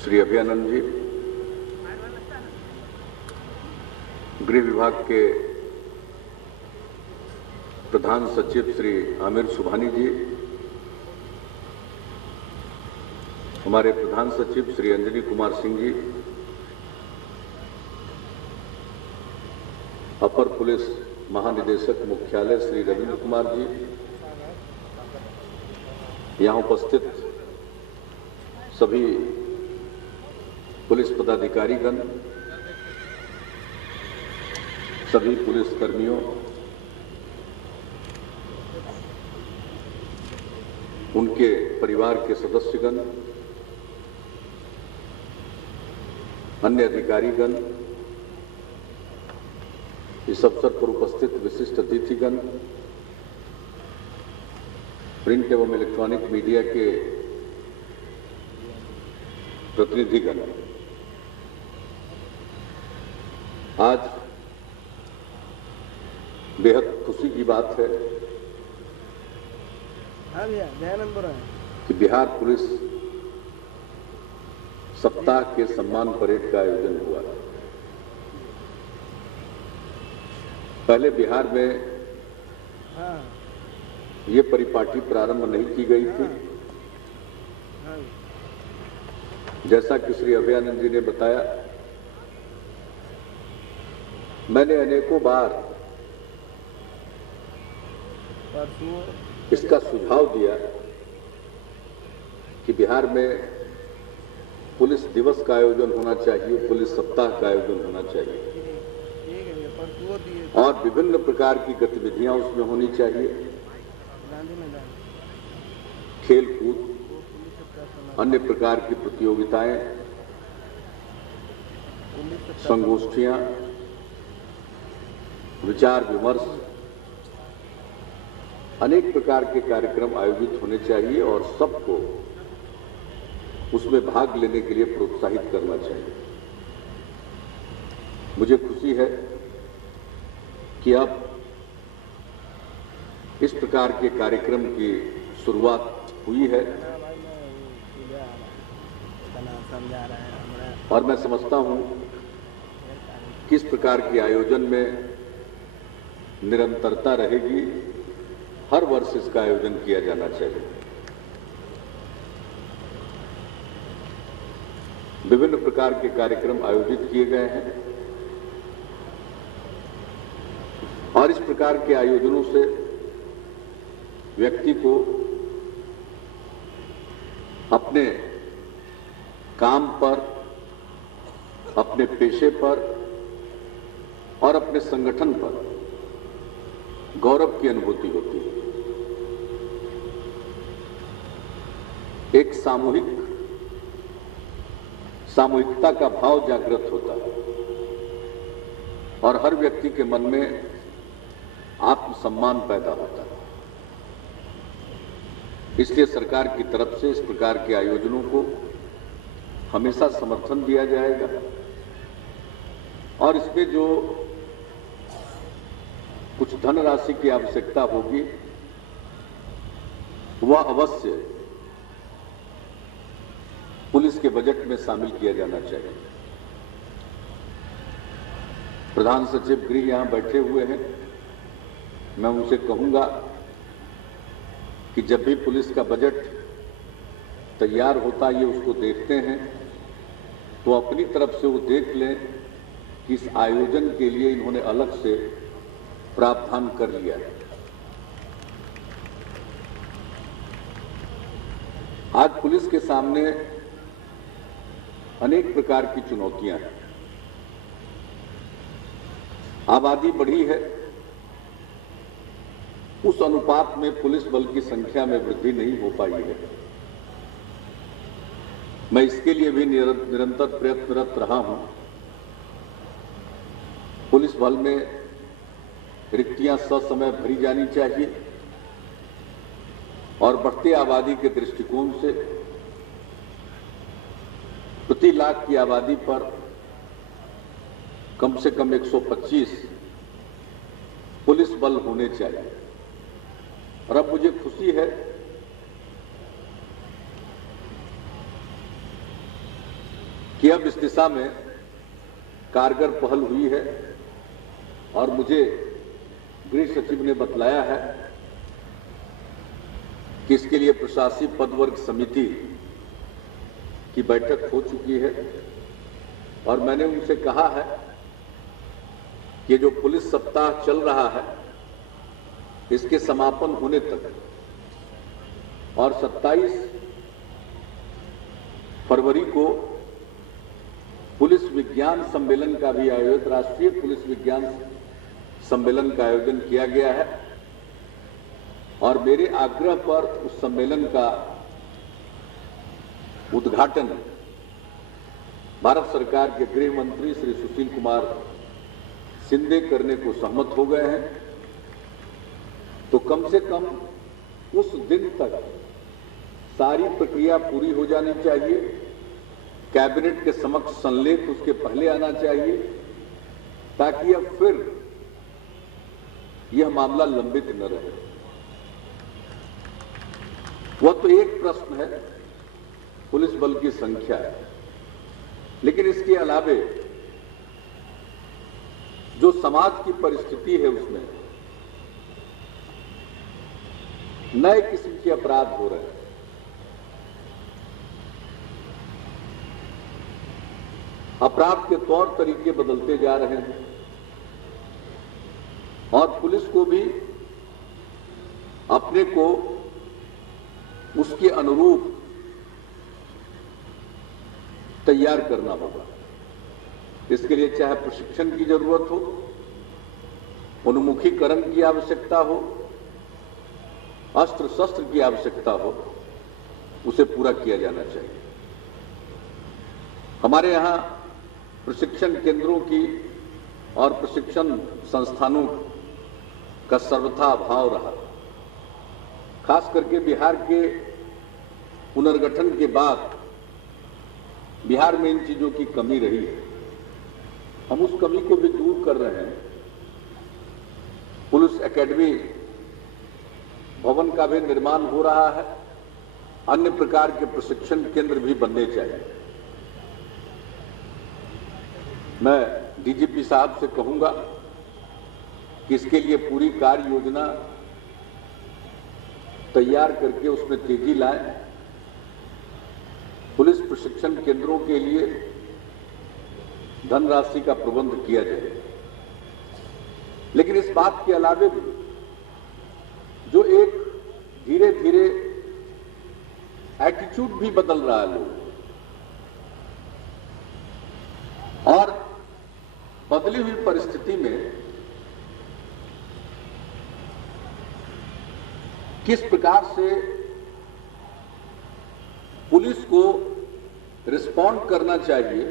श्री अभयानंद जी, गृह विभाग के प्रधान सचिव श्री आमिर सुबहानी जी, हमारे प्रधान सचिव श्री अंजनी कुमार सिंह जी, अपर पुलिस महानिदेशक मुख्यालय श्री रविंद्र कुमार जी, यहाँ उपस्थित सभी पुलिस पदाधिकारीगण, सभी पुलिस कर्मियों, उनके परिवार के सदस्यगण, अन्य अधिकारीगण, इस अवसर पर उपस्थित विशिष्ट अतिथिगण, प्रिंट एवं इलेक्ट्रॉनिक मीडिया के प्रतिनिधिगण, आज बेहद खुशी की बात है कि बिहार पुलिस सप्ताह के सम्मान परेड का आयोजन हुआ। पहले बिहार में ये परिपाटी प्रारंभ नहीं की गई थी। जैसा कि श्री अभयानंद जी ने बताया, मैंने अनेकों बार इसका सुझाव दिया कि बिहार में पुलिस दिवस का आयोजन होना चाहिए, पुलिस सप्ताह का आयोजन होना चाहिए और विभिन्न प्रकार की गतिविधियां उसमें होनी चाहिए। खेल कूद, अन्य प्रकार की प्रतियोगिताएं, संगोष्ठियां, विचार विमर्श, अनेक प्रकार के कार्यक्रम आयोजित होने चाहिए और सबको उसमें भाग लेने के लिए प्रोत्साहित करना चाहिए। मुझे खुशी है कि अब इस प्रकार के कार्यक्रम की शुरुआत हुई है और मैं समझता हूं कि इस प्रकार के आयोजन में निरंतरता रहेगी। हर वर्ष इसका आयोजन किया जाना चाहिए। विभिन्न प्रकार के कार्यक्रम आयोजित किए गए हैं और इस प्रकार के आयोजनों से व्यक्ति को अपने काम पर, अपने पेशे पर और अपने संगठन पर गौरव की अनुभूति होती है। एक सामूहिकता का भाव जागृत होता है और हर व्यक्ति के मन में आत्मसम्मान पैदा होता है। इसलिए सरकार की तरफ से इस प्रकार के आयोजनों को हमेशा समर्थन दिया जाएगा और इसमें जो कुछ धनराशि की आवश्यकता होगी वह अवश्य पुलिस के बजट में शामिल किया जाना चाहिए। प्रधान सचिव गृह यहां बैठे हुए हैं, मैं उनसे कहूंगा कि जब भी पुलिस का बजट तैयार होता है, ये उसको देखते हैं, तो अपनी तरफ से वो देख लें कि इस आयोजन के लिए इन्होंने अलग से प्रावधान कर लिया है। आज पुलिस के सामने अनेक प्रकार की चुनौतियां हैं। आबादी बढ़ी है, उस अनुपात में पुलिस बल की संख्या में वृद्धि नहीं हो पाई है। मैं इसके लिए भी निरंतर प्रयत्नरत रहा हूं। पुलिस बल में रिक्तियां ससमय भरी जानी चाहिए और बढ़ती आबादी के दृष्टिकोण से प्रति लाख की आबादी पर कम से कम 125 पुलिस बल होने चाहिए। और अब मुझे खुशी है कि अब इस दिशा में कारगर पहल हुई है और मुझे गृह सचिव ने बतलाया है कि इसके लिए प्रशासकीय पदवर्ग समिति की बैठक हो चुकी है और मैंने उनसे कहा है कि जो पुलिस सप्ताह चल रहा है इसके समापन होने तक और 27 फरवरी को पुलिस विज्ञान सम्मेलन का भी आयोजन, राष्ट्रीय पुलिस विज्ञान सम्मेलन का आयोजन किया गया है और मेरे आग्रह पर उस सम्मेलन का उद्घाटन भारत सरकार के गृह मंत्री श्री सुशील कुमार शिंदे करने को सहमत हो गए हैं। तो कम से कम उस दिन तक सारी प्रक्रिया पूरी हो जानी चाहिए, कैबिनेट के समक्ष संलेख उसके पहले आना चाहिए ताकि अब फिर यह मामला लंबित न रहे। वह तो एक प्रश्न है, पुलिस बल की संख्या है, लेकिन इसके अलावे जो समाज की परिस्थिति है उसमें नए किस्म के अपराध हो रहे हैं। अपराध के तौर तरीके बदलते जा रहे हैं और पुलिस को भी अपने को उसके अनुरूप तैयार करना होगा। इसके लिए चाहे प्रशिक्षण की जरूरत हो, उन्मुखीकरण की आवश्यकता हो, अस्त्र शस्त्र की आवश्यकता हो, उसे पूरा किया जाना चाहिए। हमारे यहां प्रशिक्षण केंद्रों की और प्रशिक्षण संस्थानों का सर्वथा अभाव रहा। खास करके बिहार के पुनर्गठन के बाद बिहार में इन चीजों की कमी रही है। हम उस कमी को भी दूर कर रहे हैं। पुलिस एकेडमी भवन का भी निर्माण हो रहा है, अन्य प्रकार के प्रशिक्षण केंद्र भी बनने चाहिए। मैं डीजीपी साहब से कहूंगा कि इसके लिए पूरी कार्य योजना तैयार करके उसमें तेजी लाएं। पुलिस प्रशिक्षण केंद्रों के लिए धनराशि का प्रबंध किया जाए। लेकिन इस बात के अलावे भी जो एक धीरे धीरे एटीट्यूड भी बदल रहा है लोग, और बदली हुई परिस्थिति में किस प्रकार से पुलिस को रिस्पॉन्ड करना चाहिए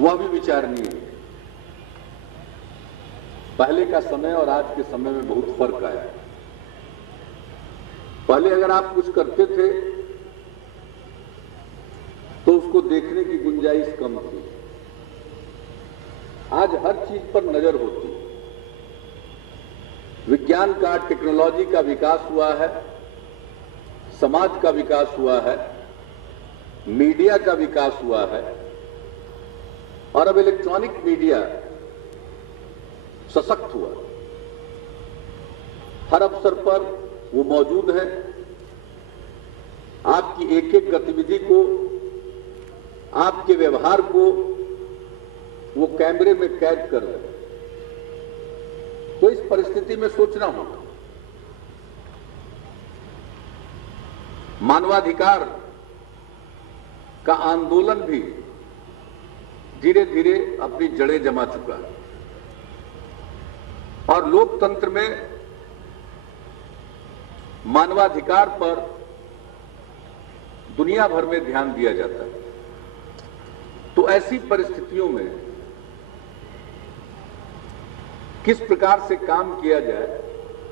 वह भी विचारणीय है। पहले का समय और आज के समय में बहुत फर्क आया। पहले अगर आप कुछ करते थे तो उसको देखने की गुंजाइश कम थी। आज हर चीज पर नजर होती है। विज्ञान का, टेक्नोलॉजी का विकास हुआ है, समाज का विकास हुआ है, मीडिया का विकास हुआ है और अब इलेक्ट्रॉनिक मीडिया सशक्त हुआ। हर अवसर पर वो मौजूद है। आपकी एक एक गतिविधि को, आपके व्यवहार को वो कैमरे में कैद कर रहे हैं। तो इस परिस्थिति में सोचना होगा। मानवाधिकार का आंदोलन भी धीरे धीरे अपनी जड़ें जमा चुका है और लोकतंत्र में मानवाधिकार पर दुनिया भर में ध्यान दिया जाता है। तो ऐसी परिस्थितियों में किस प्रकार से काम किया जाए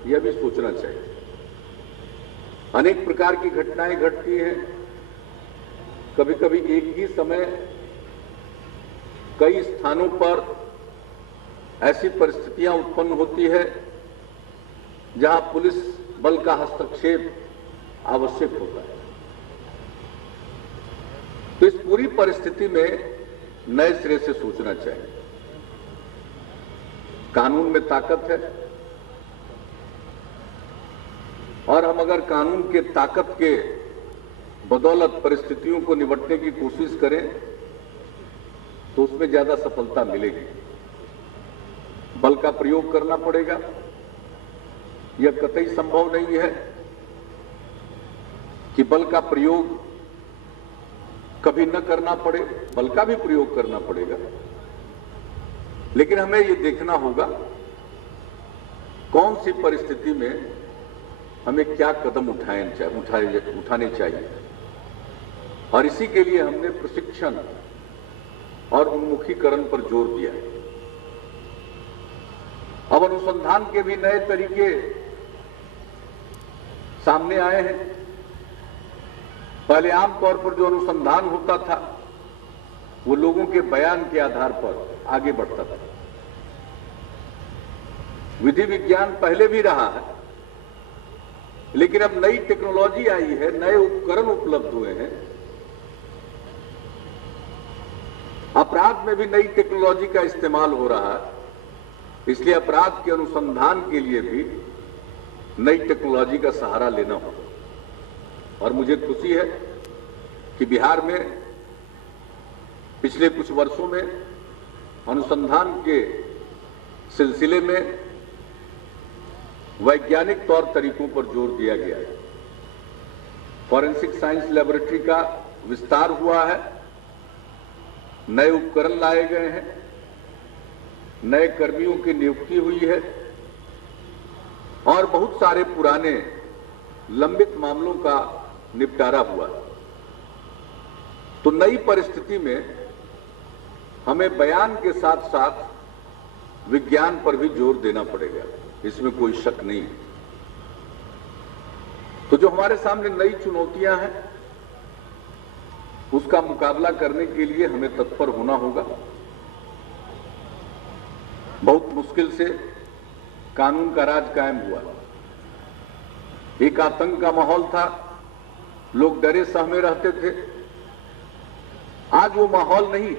यह भी सोचना चाहिए। अनेक प्रकार की घटनाएं घटती हैं। कभी कभी एक ही समय कई स्थानों पर ऐसी परिस्थितियां उत्पन्न होती है जहां पुलिस बल का हस्तक्षेप आवश्यक होता है। तो इस पूरी परिस्थिति में नए सिरे से सोचना चाहिए। कानून में ताकत है और हम अगर कानून के ताकत के बदौलत परिस्थितियों को निपटने की कोशिश करें तो उसमें ज्यादा सफलता मिलेगी। बल का प्रयोग करना पड़ेगा, यह कतई संभव नहीं है कि बल का प्रयोग कभी न करना पड़े, बल का भी प्रयोग करना पड़ेगा। लेकिन हमें यह देखना होगा कौन सी परिस्थिति में हमें क्या कदम उठाने चाहिए और इसी के लिए हमने प्रशिक्षण और उन्मुखीकरण पर जोर दिया। अब अनुसंधान के भी नए तरीके सामने आए हैं। पहले आमतौर पर जो अनुसंधान होता था वो लोगों के बयान के आधार पर आगे बढ़ता था। विधि विज्ञान पहले भी रहा है, लेकिन अब नई टेक्नोलॉजी आई है, नए उपकरण उपलब्ध हुए हैं। अपराध में भी नई टेक्नोलॉजी का इस्तेमाल हो रहा है, इसलिए अपराध के अनुसंधान के लिए भी नई टेक्नोलॉजी का सहारा लेना होगा। और मुझे खुशी है कि बिहार में पिछले कुछ वर्षों में अनुसंधान के सिलसिले में वैज्ञानिक तौर तरीकों पर जोर दिया गया है। फॉरेंसिक साइंस लैबोरेटरी का विस्तार हुआ है, नए उपकरण लाए गए हैं, नए कर्मियों की नियुक्ति हुई है और बहुत सारे पुराने लंबित मामलों का निपटारा हुआ। तो नई परिस्थिति में हमें बयान के साथ साथ विज्ञान पर भी जोर देना पड़ेगा, इसमें कोई शक नहीं। तो जो हमारे सामने नई चुनौतियां हैं उसका मुकाबला करने के लिए हमें तत्पर होना होगा। बहुत मुश्किल से कानून का राज कायम हुआ। एक आतंक का माहौल था, लोग डरे सहमे रहते थे। आज वो माहौल नहीं,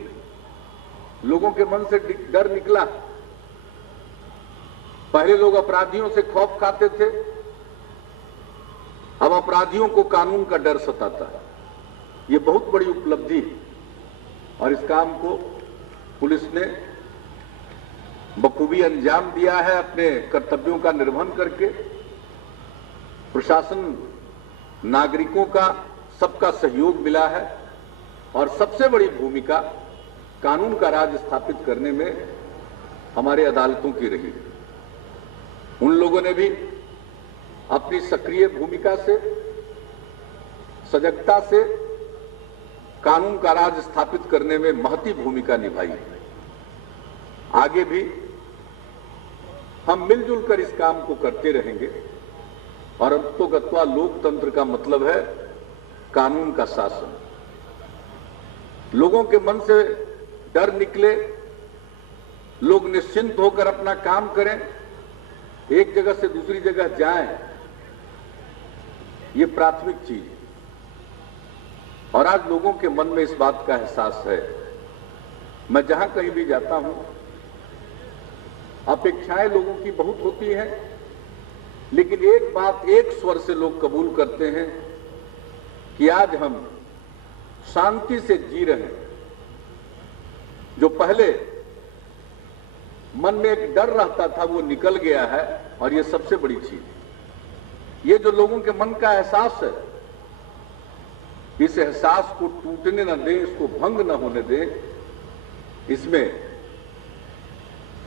लोगों के मन से डर निकला। पहले लोग अपराधियों से खौफ खाते थे, अब अपराधियों को कानून का डर सताता है। ये बहुत बड़ी उपलब्धि है और इस काम को पुलिस ने बखूबी अंजाम दिया है अपने कर्तव्यों का निर्वहन करके। प्रशासन, नागरिकों का सबका सहयोग मिला है और सबसे बड़ी भूमिका कानून का राज स्थापित करने में हमारे अदालतों की रही। उन लोगों ने भी अपनी सक्रिय भूमिका से, सजगता से कानून का राज स्थापित करने में महती भूमिका निभाई। आगे भी हम मिलजुल कर इस काम को करते रहेंगे और अंततोगत्वा लोकतंत्र का मतलब है कानून का शासन। लोगों के मन से डर निकले, लोग निश्चिंत होकर अपना काम करें, एक जगह से दूसरी जगह जाएं, ये प्राथमिक चीज है। और आज लोगों के मन में इस बात का एहसास है। मैं जहां कहीं भी जाता हूं, अपेक्षाएं लोगों की बहुत होती हैं, लेकिन एक बात एक स्वर से लोग कबूल करते हैं कि आज हम शांति से जी रहे हैं। जो पहले मन में एक डर रहता था वो निकल गया है और ये सबसे बड़ी चीज। ये जो लोगों के मन का एहसास है, इस एहसास को टूटने न दें, इसको भंग न होने दें। इसमें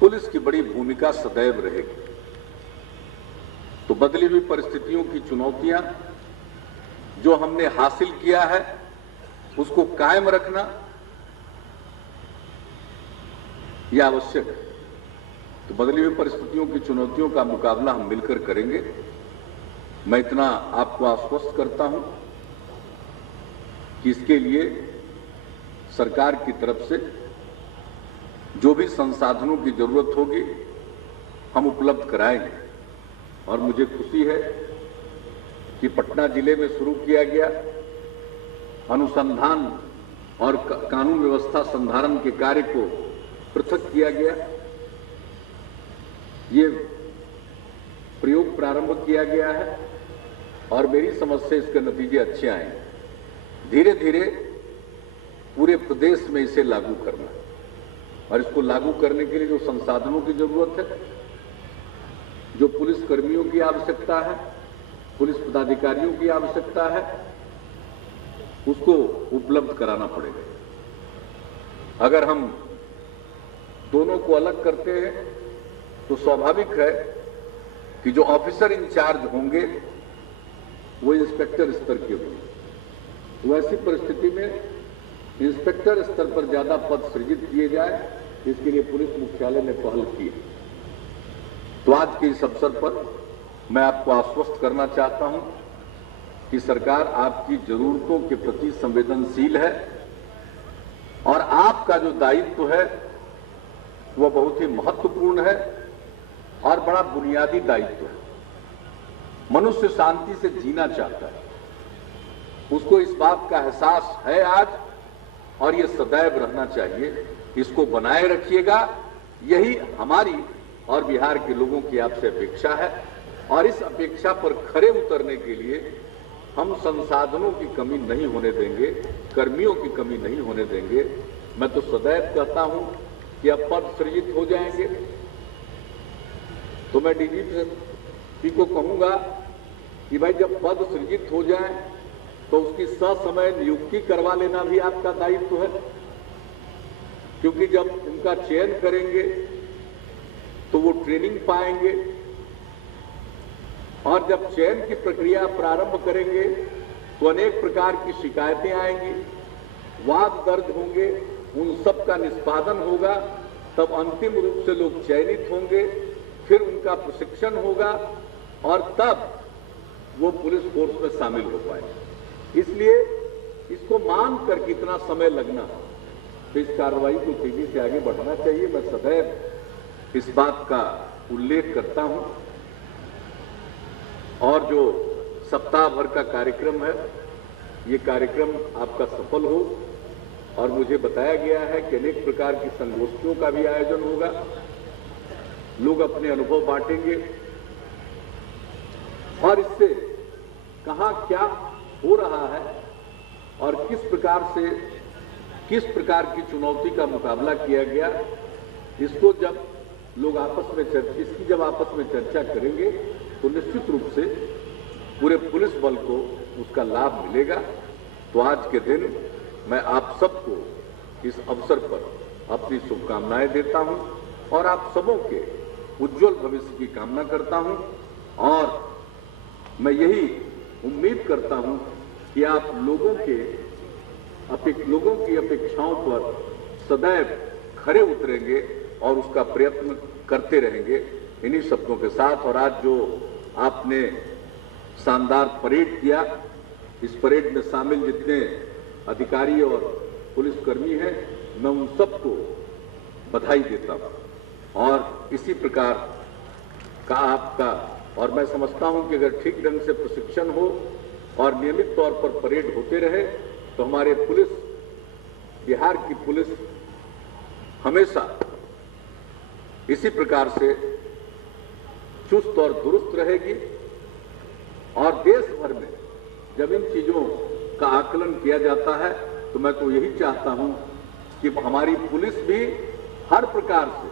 पुलिस की बड़ी भूमिका सदैव रहेगी। तो बदली हुई परिस्थितियों की चुनौतियां, जो हमने हासिल किया है उसको कायम रखना यह आवश्यक है। तो बदली हुई परिस्थितियों की चुनौतियों का मुकाबला हम मिलकर करेंगे। मैं इतना आपको आश्वस्त करता हूं कि इसके लिए सरकार की तरफ से जो भी संसाधनों की जरूरत होगी हम उपलब्ध कराएंगे। और मुझे खुशी है कि पटना जिले में शुरू किया गया अनुसंधान और कानून व्यवस्था संधारण के कार्य को पृथक किया गया। ये प्रयोग प्रारंभ किया गया है और मेरी समझ से इसके नतीजे अच्छे आए। धीरे धीरे पूरे प्रदेश में इसे लागू करना और इसको लागू करने के लिए जो संसाधनों की जरूरत है, जो पुलिस कर्मियों की आवश्यकता है, पुलिस पदाधिकारियों की आवश्यकता है, उसको उपलब्ध कराना पड़ेगा। अगर हम दोनों को अलग करते हैं तो स्वाभाविक है कि जो ऑफिसर इंचार्ज होंगे वो इंस्पेक्टर स्तर के होंगे। वैसी परिस्थिति में इंस्पेक्टर स्तर पर ज्यादा पद सृजित किए जाए, इसके लिए पुलिस मुख्यालय ने पहल की है। तो आज के इस अवसर पर मैं आपको आश्वस्त करना चाहता हूं कि सरकार आपकी जरूरतों के प्रति संवेदनशील है और आपका जो दायित्व है वह बहुत ही महत्वपूर्ण है और बड़ा बुनियादी दायित्व है। मनुष्य शांति से जीना चाहता है, उसको इस बात का एहसास है आज और ये सदैव रहना चाहिए। इसको बनाए रखिएगा, यही हमारी और बिहार के लोगों की आपसे अपेक्षा है और इस अपेक्षा पर खरे उतरने के लिए हम संसाधनों की कमी नहीं होने देंगे, कर्मियों की कमी नहीं होने देंगे। मैं तो सदैव कहता हूं कि अब पद सृजित हो जाएंगे तो मैं डीजीपी को कहूंगा कि भाई जब पद सृजित हो जाए तो उसकी ससमय नियुक्ति करवा लेना भी आपका दायित्व है, क्योंकि जब उनका चयन करेंगे तो वो ट्रेनिंग पाएंगे और जब चयन की प्रक्रिया प्रारंभ करेंगे तो अनेक प्रकार की शिकायतें आएंगी, वाद दर्ज होंगे, उन सब का निष्पादन होगा, तब अंतिम रूप से लोग चयनित होंगे, फिर उनका प्रशिक्षण होगा और तब वो पुलिस फोर्स में शामिल हो पाए। इसलिए इसको मान कर कितना समय लगना, तो इस कार्रवाई को तेजी से आगे बढ़ाना चाहिए। मैं सदैव इस बात का उल्लेख करता हूं और जो सप्ताह भर का कार्यक्रम है, ये कार्यक्रम आपका सफल हो और मुझे बताया गया है कि अनेक प्रकार की संगोष्ठियों का भी आयोजन होगा, लोग अपने अनुभव बांटेंगे और इससे कहां क्या हो रहा है और किस प्रकार की चुनौती का मुकाबला किया गया, इसको जब लोग आपस में चर्चा करेंगे तो निश्चित रूप से पूरे पुलिस बल को उसका लाभ मिलेगा। तो आज के दिन मैं आप सबको इस अवसर पर अपनी शुभकामनाएं देता हूं और आप सबों के उज्जवल भविष्य की कामना करता हूं और मैं यही उम्मीद करता हूं कि आप लोगों की अपेक्षाओं पर सदैव खरे उतरेंगे और उसका प्रयत्न करते रहेंगे। इन्हीं शब्दों के साथ और आज जो आपने शानदार परेड किया, इस परेड में शामिल जितने अधिकारी और पुलिसकर्मी हैं, मैं उन सबको बधाई देता हूं और इसी प्रकार का आपका, और मैं समझता हूं कि अगर ठीक ढंग से प्रशिक्षण हो और नियमित तौर पर परेड होते रहे तो हमारे बिहार की पुलिस हमेशा इसी प्रकार से चुस्त और दुरुस्त रहेगी और देश भर में जब इन चीजों का आकलन किया जाता है तो मैं तो यही चाहता हूं कि हमारी पुलिस भी हर प्रकार से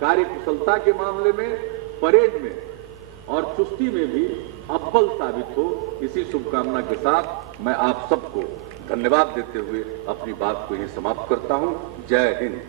कार्यकुशलता के मामले में, परेड में और चुस्ती में भी अव्वल साबित हो। इसी शुभकामना के साथ मैं आप सबको धन्यवाद देते हुए अपनी बात को यही समाप्त करता हूं। जय हिंद।